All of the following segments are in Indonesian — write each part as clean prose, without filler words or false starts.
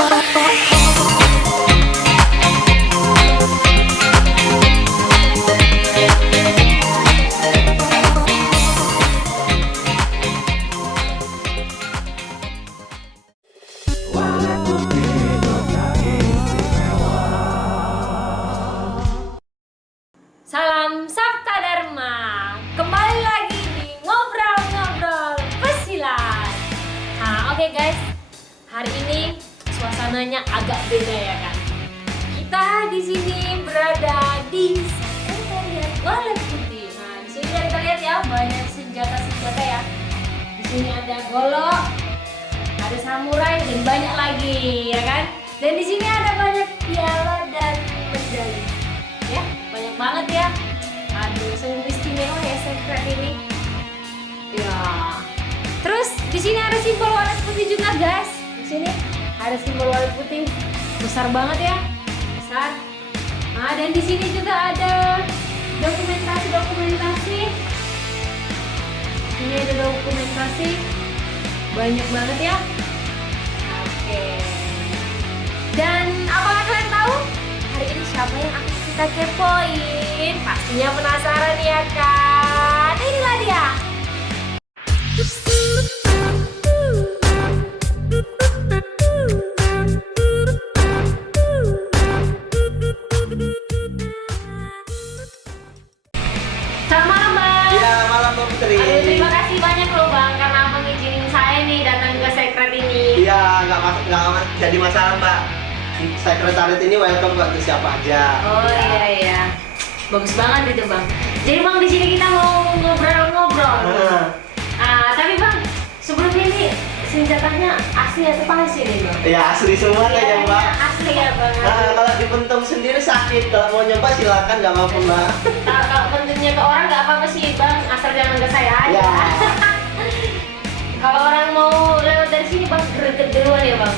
Salam Sabta Dharma. Kembali lagi di ngobrol-ngobrol pesilat. Nah, oke guys. Hari ini suasananya agak beda ya kan. Kita di sini berada di Sekretariat Balai Putih. Nah, di sini kita lihat ya banyak senjata-senjata ya. Di sini ada golok, ada samurai dan banyak lagi ya kan. Dan di sini ada banyak piala dan medali. Ya, banyak banget ya. Aduh, sungguh istimewa ya sekret ini. Ya. Terus di sini ada simbol warna putih juga, guys. Di sini ada simbol warna putih. Besar banget ya. Besar. Nah, dan di sini juga ada dokumentasi. Ini ada dokumentasi. Banyak banget ya. Oke. Dan apakah kalian tahu hari ini siapa yang akan kita kepoin? Pastinya penasaran ya kan? Inilah dia. Selamat malam Bang. Iya, malam Bang Putri. Aduh, terima kasih banyak loh Bang karena Abang izinin saya nih datang ke sekret ini. Iya, nggak jadi masalah Mbak. Sekretariat ini welcome buat siapa aja. Oh Ya. iya. Bagus banget itu Bang. Jadi Bang di sini kita mau ngobrol-ngobrol. Tapi Bang, sebelum ini senjatanya asli atau palsu nih Bang? Ya asli semua kayaknya Mbak. Asli ya Bang. Kalau dibentung sendiri sakit. Kalau mau nyoba silakan, nggak apa-apa Mbak. Kalau bentuknya ke orang nggak apa-apa sih Bang, asal jangan ke saya aja. Ya. Kalau orang mau lewat dari sini Bang, greget duluan ya Bang.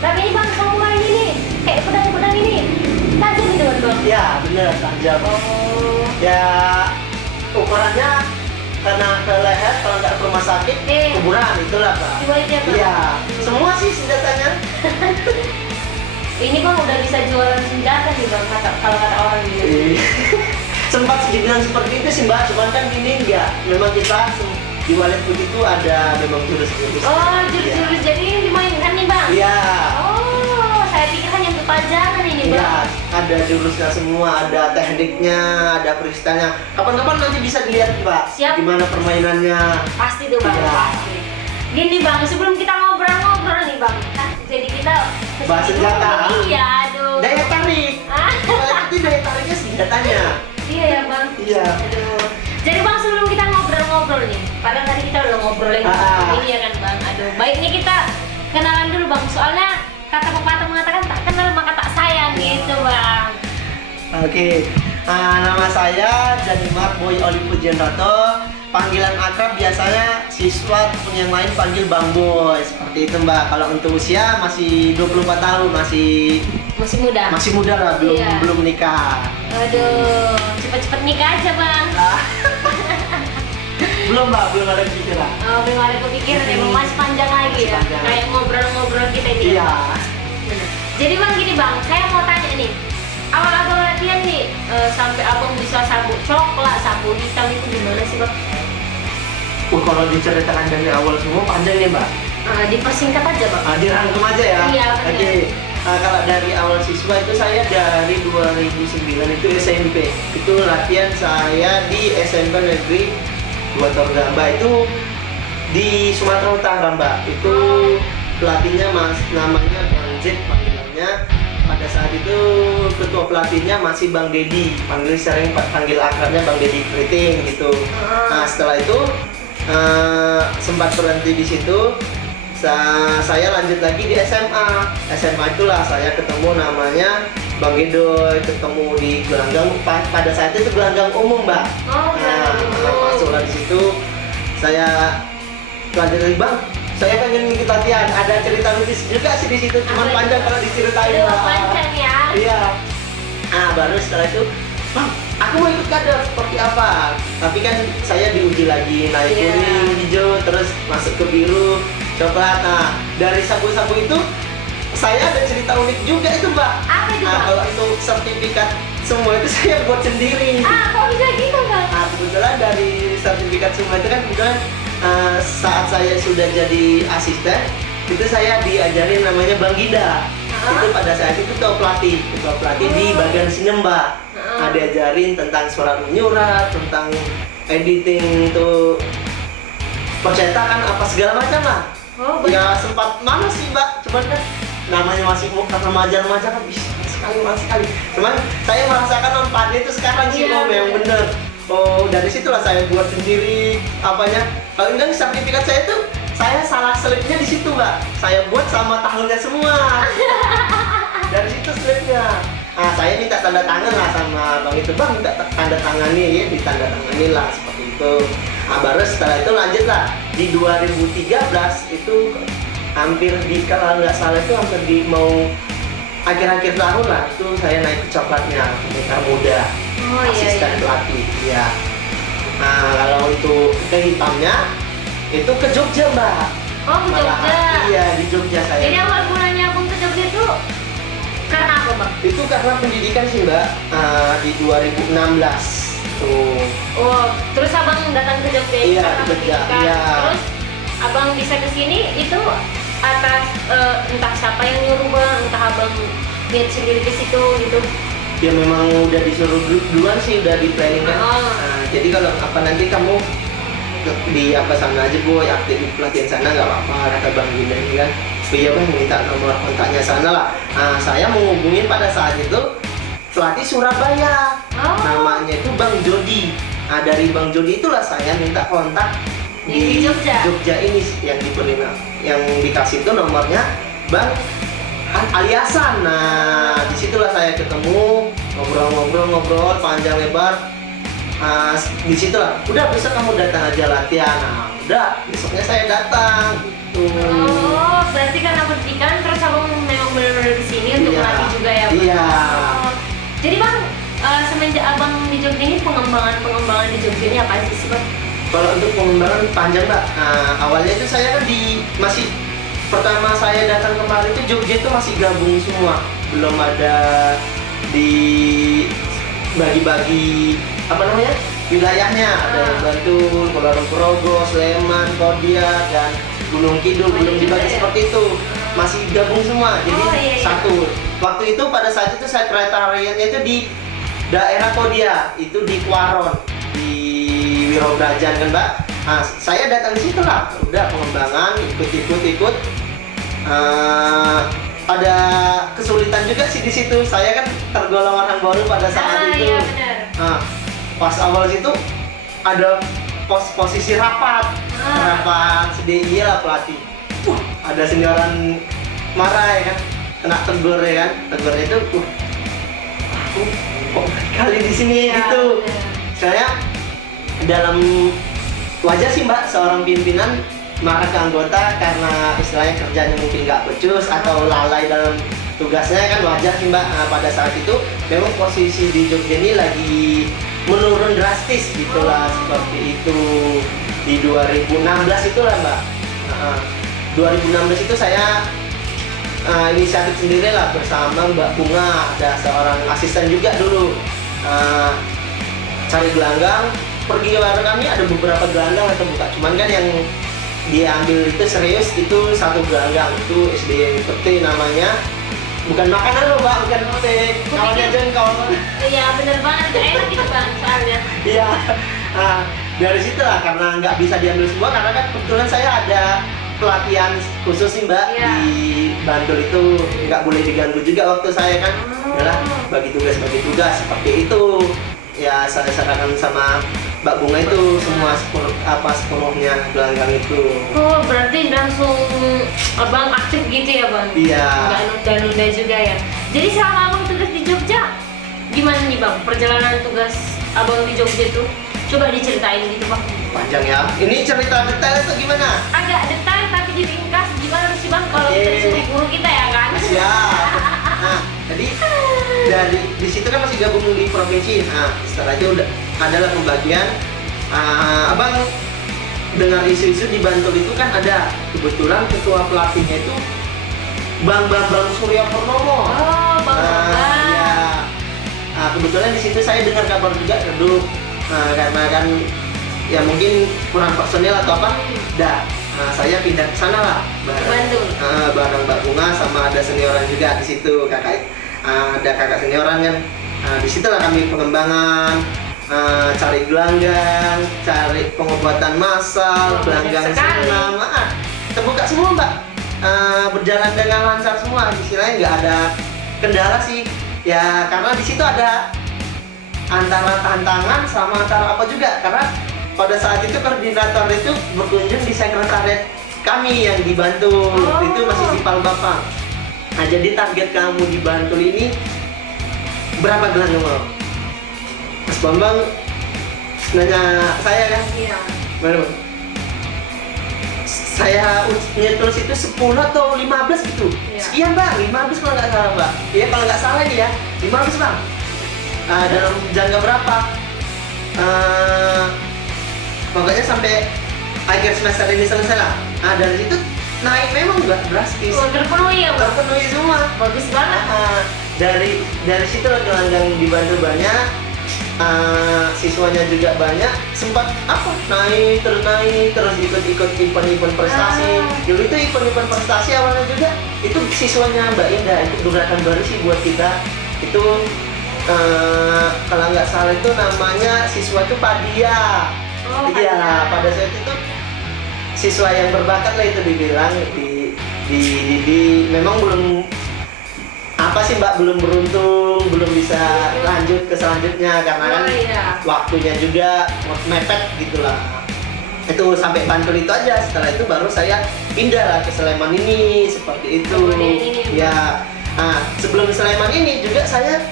Tapi ini Bang, kamu main ini kayak pedang-pedang ini tajam gitu Bang. Ya bener tajam. Oh. Ya ukurannya karena ke leher, kalau nggak ke rumah sakit kuburan itulah Mbak. Dua aja Bang. Iya, semua sih senjatanya. Ini Bang udah bisa jualan senjata nih Bang, kalau kata orang gitu. Sempat dibilang seperti itu sih Mbak, cuman kan ini enggak. Memang kita di Balai Putih itu ada memang jurus-jurus. Oh, jurus-jurus jadi ini dimainkan nih Bang? Iya. Oh, saya pikir hanya untuk pajangan ini Bang. Iya, ada jurusnya semua, ada tekniknya, ada freestyle-nya. Kapan-kapan nanti bisa dilihat Mbak. Siap. Gimana permainannya. Pasti tuh Bang, Iya. pasti. Gini Bang, sebelum kita ngobrol-ngobrol nih Bang, kan jadi kita Bahas senjata. Iya, aduh. Daya tarik. Ah. Itu daya tariknya senjatanya. Iya ya Bang. Iya. Aduh. Jadi Bang sebelum kita ngobrol-ngobrol nih, padahal tadi kita udah ngobrolin ini ya kan Bang. Aduh, baiknya kita kenalan dulu Bang. Soalnya kata pepatah mengatakan tak kenal maka tak sayang gitu Bang. Oke. Nama saya Janimar Boy Oli Pujianto. Panggilan akrab biasanya siswa ataupun yang lain panggil Bang Boy. Seperti itu Mbak. Kalau untuk usia masih 24 tahun, masih Muda. masih muda lah, belum menikah. Aduh, cepet-cepet nikah aja Bang. Belum Mbak, belum ada pikiran. Oh, belum ada kepikiran ya, Bang. Masih panjang lagi Masih ya. panjang. Kayak ngobrol-ngobrol kita ini. Iya. Bener. Jadi Bang gini Bang, saya mau tanya nih. Awal abang latihan nih, sampai abang bisa sabuk coklat, sabuk hitam itu gimana sih Bang? Kalau diceritakan dari awal semua panjang nih Mbak. Dipersingkat aja Bang. Dirangkum aja ya. Iya, bener. Oke. Kalau dari awal siswa itu saya dari 2009 itu SMP. Itu latihan saya di SMP Negeri 2 Torgamba itu di Sumatera Utara Mbak. Itu pelatihnya namanya Bang Z panggilannya. Pada saat itu ketua pelatihnya masih Bang Dedi, sering panggil akrabnya Bang Dedi Kriting gitu. Nah setelah itu sempat berhenti di situ. Saya lanjut lagi di SMA itulah saya ketemu namanya Bang Gedoy, ketemu di gelanggang. Pada saat itu gelanggang umum Mbak. Masuklah di situ. Saya lanjut lagi Bang, saya pengen ikut latihan. Ada cerita lucu juga sih di situ, cuman panjang kalau diceritain. Panjang ya. Iya. Baru setelah itu, Bang, aku mau ikut kader seperti apa? Tapi kan saya diuji lagi naik kuning, hijau, terus masuk ke biru, coklat. Dari sabu-sabu itu saya ada cerita unik juga itu Mbak. Apa itu, Bang? Kalau untuk sertifikat semua itu saya buat sendiri. Kok bisa gitu, Bang? Kebetulan dari sertifikat semua itu kan kebetulan saat saya sudah jadi asisten itu saya diajarin namanya Bang Gida. Itu pada saat itu ketua pelatih di bagian sinem Mbak. Diajarin tentang surat menyurat, tentang editing tuh percetakan apa segala macam lah. Ya sempat mana sih Mbak, cuman kan namanya masih remaja kan bisa sekali. Cuman saya merasakan manfaatnya itu sekarang sih, memang bener. Dari situlah saya buat sendiri apanya. Kalau bilang sertifikat saya itu saya salah selipnya di situ Mbak. Saya buat sama tahunnya semua. Dari situ selipnya. Saya minta tanda tangan lah sama Bang itu, Bang minta tanda tangani ya, ditanda tangani lah seperti itu. Baru setelah itu lanjut lah di 2013 itu hampir di kalau nggak salah itu hampir di mau akhir-akhir tahun lah itu saya naik ke coklatnya pendekar muda, asisten pelatih ya. Kalau untuk ke hitamnya itu ke Jogja Mbak. Ke Jogja. Iya di Jogja saya. Jadi awal mulanya Abang ke Jogja itu karena apa Bang? Itu karena pendidikan sih Mbak, di 2016 tuh. Terus Abang datang ke Jogja Iya, karena pendidikan. Iya. Terus Abang bisa ke sini itu atas entah siapa yang nyuruh Bang, entah Abang lihat sendiri ke situ gitu. Ya memang udah disuruh duluan sih, udah di planning kan. Jadi kalau apa nanti kamu di apa sana aja boy, aktif di pelatihan sana nggak apa-apa, kata Bang Gina ini kan. Iya Bang, minta nomor kontaknya sana lah. Saya menghubungin pada saat itu pelatih Surabaya, namanya itu Bang Jody. Dari Bang Jody itulah saya minta kontak di Jogja ini yang diberi, yang dikasih itu nomornya Bang Aliasan. Disitulah saya ketemu, ngobrol panjang lebar. Disitulah udah besok kamu datang aja latihan. Udah besoknya saya datang gitu. Berarti karena pendidikan terus Abang memang benar-benar kesini untuk melatih juga ya Bang? Iya. Jadi Bang, semenjak Abang di Jogja ini pengembangan di Jogja ini apa sih Bang? Kalau untuk pengembangan panjang Mbak, awalnya itu saya kan masih pertama saya datang kemarin itu Jogja itu masih gabung semua, belum ada bagi apa namanya wilayahnya, ada yang Bantul, Kulon Progo, Sleman, Kodia, dan Gunung Kidul belum dibagi seperti itu, masih gabung semua jadi satu. Waktu itu pada saat itu sekretariatnya itu di daerah Kodia, itu di Kuaron, di Wirobrajan kan Mbak. Saya datang di situ lah, udah pengembangan ikut. Ada kesulitan juga sih di situ. Saya kan tergolong orang baru pada saat itu. Iya benar. Pas awal situ ada posisi rapat CDI lah pelatih. Ada senioran marah ya kan, kena tegur ya kan. Tegurnya itu aku kok kali di sini gitu. Saya dalam wajar sih Mbak, seorang pimpinan marah ke anggota karena istilahnya kerjanya mungkin nggak becus atau lalai dalam tugasnya, kan wajar sih Mbak. Pada saat itu memang posisi di Jogja ini lagi menurun drastis gitulah, seperti itu di 2016 itulah Mbak. 2016 itu saya inisiatif sendiri lah bersama Mbak Bunga, ada seorang asisten juga dulu, cari gelanggang, pergi bareng kami, ada beberapa gelanggang atau bukan, cuman kan yang diambil itu serius itu satu gelanggang, itu SDY Peti namanya. Bukan makanan loh Mbak, bukan petik, kawannya jengkol. Iya bener banget, enak gitu Bang soalnya. Iya, dari situ lah, karena nggak bisa diambil semua, karena kan kebetulan saya ada pelatihan khusus nih Mbak di Bantul, itu nggak boleh diganggu juga waktu saya kan. Adalah bagi tugas seperti itu. Ya saya sarankan sama Mbak Bunga itu semua sepenuhnya gelanggang itu. Berarti langsung Abang aktif gitu ya Bang? Iya. Nggak nunda juga ya. Jadi selama Abang tugas di Jogja, gimana nih Bang perjalanan tugas Abang di Jogja itu? Coba diceritain gitu Bang. Panjang ya. Ini cerita detail itu gimana? Agak detail tapi diringkas. Gimana sih Bang kalau kita disuruh guru kita ya kan? Siap. Jadi dari di situ kan masih gabung di provinsi. Setelah itu udah adalah pembagian. Abang dengar isu-isu di Bantul itu kan ada kebetulan ketua pelatihnya itu Bang Bambang Surya Purnomo. Oh, Bang Bambang. Iya. Kebetulan di situ saya dengar kabar juga redup. Karena kan ya mungkin kurang personil atau apa. Saya pindah ke sana lah Bandung. bareng Mbak Bunga sama ada senioran juga di situ ada kakak senioran kan. Di situlah kami pengembangan, cari gelanggang, cari pengobatan massal, gelanggang senam, terbuka semua Mbak. Berjalan dengan lancar semua, istilahnya nggak ada kendala sih. Ya karena di situ ada antara tantangan sama antara apa juga, karena pada saat itu koordinator itu berkunjung di sekretariat kami yang di Bantul. Itu masih di Palbapang. Nah jadi target kamu di Bantul ini berapa gelanggang lo? Mas Bambang nanya saya kan? Iya. Baru saya nyetul itu 10 atau 15 gitu. Iya. Sekian Bang, 15 kalau nggak salah Mbak. Iya kalau nggak salah ini ya, 15 Bang. Dalam jangka berapa? Pokoknya sampai akhir semester ini selesai lah. Dari situ naik memang nggak drastis. Terpenuhi ya, Bang? Terpenuhi semua. Bagus banget. Dari situ gelanggang dibantu banyak, siswanya juga banyak. Sempat naik terus ikut event prestasi. Dulu itu event prestasi awalnya juga itu siswanya Mbak Indah, itu gerakan baru sih buat kita. Itu kalau nggak salah itu namanya siswa itu Padia. Iya, pada saat itu siswa yang berbakat lah itu dibilang di memang belum Mbak, belum beruntung, belum bisa lanjut ke selanjutnya karena kan waktunya juga mepet gitulah. Itu sampai Bantul itu aja, setelah itu baru saya pindah lah ke Sleman ini seperti itu. Ya, sebelum Sleman ini juga saya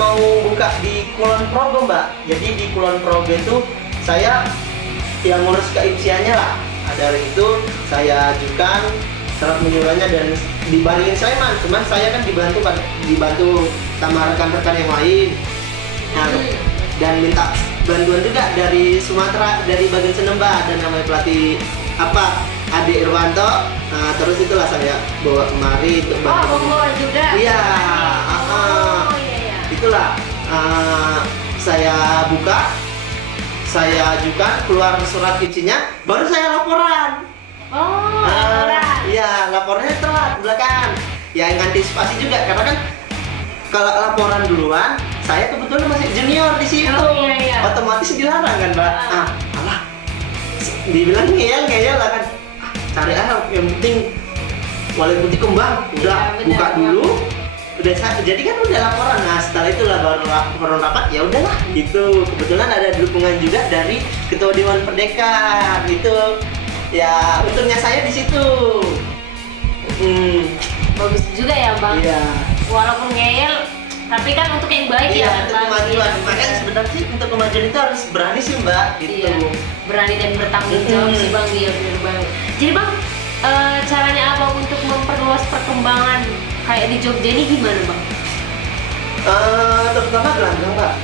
mau buka di Kulon Progo Mbak. Jadi di Kulon Progo itu saya yang ngurus keipsiannya lah. Dari itu saya ajukan surat menyuruhnya dan dibandingin Sleman, cuman saya kan dibantu sama rekan-rekan yang lain. Dan minta bantuan juga dari Sumatera, dari bagian Senemba, dan namanya pelatih Ade Irwanto. Terus itulah saya bawa kemari untuk bantu. Bawa juga. Iya. Itulah saya buka, saya ajukan, keluar surat izinnya, baru saya laporan. Laporan. Iya, laporannya telat belakang. Ya antisipasi juga karena kan kalau laporan duluan, saya kebetulan masih junior di situ. Otomatis dilarang kan, Mbak. Dibilang ngeyel lah kan. Cari yang penting wali putih kembang, udah buka dulu. Udah jadi kan udah laporan. Nah setelah itulah baru rapat, ya udahlah gitu. Kebetulan ada dukungan juga dari ketua dewan pendekat itu. Ya untungnya saya di situ. Bagus juga ya Bang. Iya. Walaupun ngeyel, tapi kan untuk yang baik iya, ya. Untuk kemajuan. Makanya sebenarnya sih untuk kemajuan itu harus berani sih Mbak. Gitu. Iya. Berani dan bertanggung jawab sih Bang. Iya benar banget. Jadi Bang, caranya apa untuk memperluas perkembangan kayak di Jogja ini gimana Bang? Terutama gelanggang Mbak.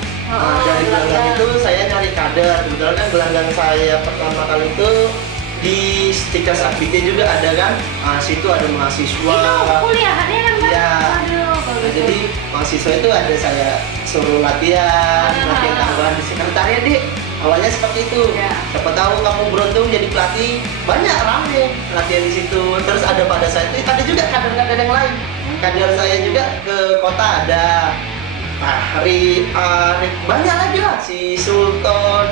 Dari gelanggang itu saya nyari kader. Kebetulan kan gelanggang saya pertama kali itu di Stikas Akbite juga ada kan. Situ ada mahasiswa. Itu kuliahannya kan Bang? Iya. Aduh, bagus. Jadi mahasiswa itu ada saya suruh latihan tambahan di sekretariat deh. Awalnya seperti itu. Siapa tahu kamu beruntung jadi pelatih, banyak rame latihan di situ. Terus ada pada saat itu ada juga kader-kader yang lain. Kader saya juga ke kota ada Hari banyak lagi lah si Sultan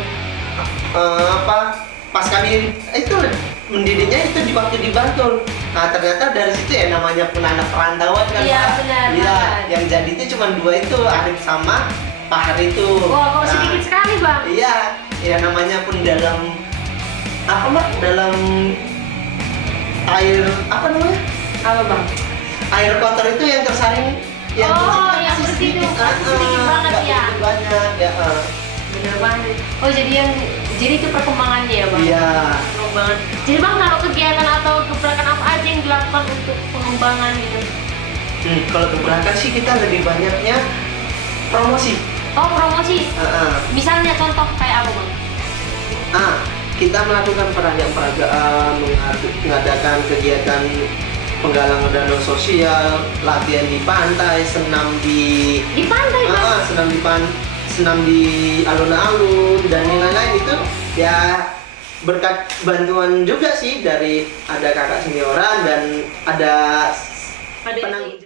pas kami itu mendidiknya itu di waktu di Bantul. Nah ternyata dari situ ya namanya pun anak perantauan kan. Iya benar. Iya, yang jadi itu cuma dua itu, Arif sama Pak Hari itu. Wah, kok sedikit sekali Bang? Iya, ya namanya pun dalam dalam air Apa Bang? air kotor itu yang tersaring yang yang bersih itu sedikit banget ya. Banyak ya. Bener banget. Oh jadi itu perkembangannya ya Bang? Iya. Perkembangan. Jadi Bang kalau kegiatan atau gebrakan apa aja yang dilakukan untuk pengembangan gitu? Kalau gebrakan sih kita lebih banyaknya promosi. Oh promosi. Misalnya contoh kayak apa Bang? kita melakukan peragaan, mengadakan kegiatan penggalangan dana sosial, latihan di pantai, senam di pantai Mas. senam di alun-alun dan yang lain-lain. Itu ya berkat bantuan juga sih dari ada kakak senioran dan ada penanggung